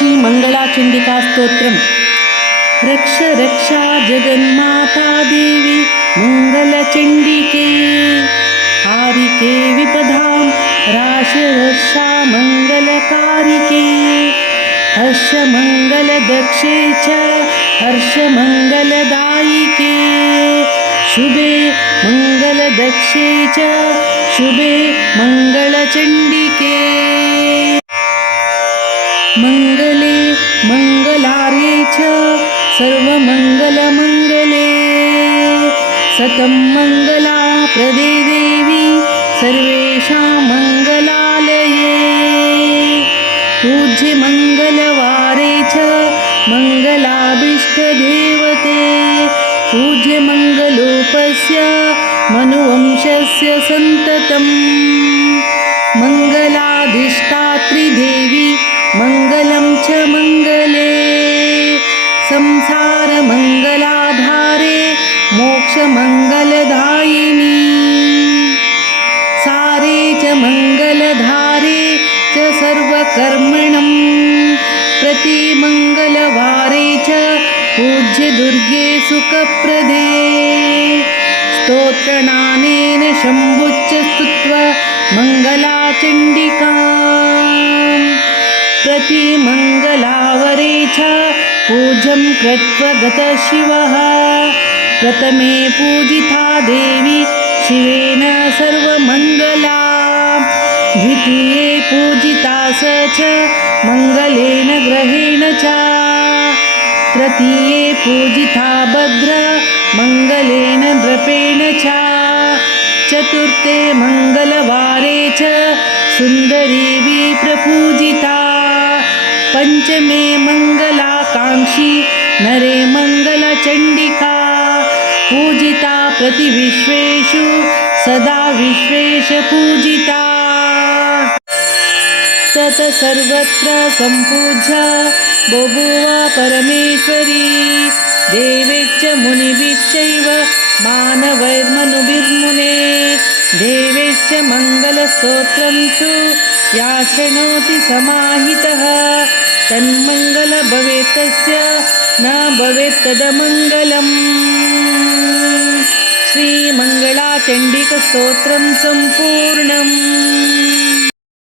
श्रीमङ्गलाचण्डिका स्तोत्रम्। रक्ष रक्षा जगन्माता देवी मङ्गलचण्डिके, हारिके विपदां राश रक्षा मङ्गलकारिके। हर्षमङ्गलदक्षे च हर्षमङ्गलदायिके, शुभे मङ्गलदक्षे च शुभे मङ्गलचण्डिके। मङ्गले मङ्गलार्ये च सर्वमङ्गलमङ्गले, सतं मङ्गलाप्रदे देवी सर्वेषां मङ्गलालये। पूज्य मङ्गलवारे च मङ्गलाभीष्टदेवते, पूज्य मङ्गलोपस्य मनुवंशस्य सन्ततम्। मङ्गलाधिष्ठात्री देवी मङ्गलं च मङ्गले, संसारमङ्गलाधारे मोक्षमङ्गलदायिनी। सारे च मङ्गलधारे च सर्वकर्मणं, प्रतिमङ्गलवारे च पूज्य दुर्गे सुखप्रदे। स्तोत्रणानेन शम्भुश्च स्तुत्वा मङ्गलाचण्डिकाम्, प्रतिमङ्गलावरे च पूज्यं कृत्वा गतः शिवः। प्रथमे पूजिता देवी शिवेन सर्वमङ्गला, द्वितीये पूजिता स च मङ्गलेन ग्रहेण च, तृतीये पूजिता भद्र मङ्गलेन नृपेण च, चतुर्थे मङ्गलवारे च सुन्दरी विप्रपूजिता, पञ्चमे मङ्गलाकाङ्क्षी नरे मङ्गलचण्डिका, पूजिता प्रतिविश्वेषु सदा विश्वेश पूजिता। तत सर्वत्र सम्पूज्य बभूव परमेश्वरी, देवैश्च मुनिभिश्चैव मानवैर्मनुभिर्मुने। देवैश्च मङ्गलस्तोत्रं तु या शृणोति समाहितः, तन्मङ्गल भवेत् तस्य न भवेत् तदमङ्गलम्। श्रीमङ्गलाचण्डिकस्तोत्रं सम्पूर्णम्।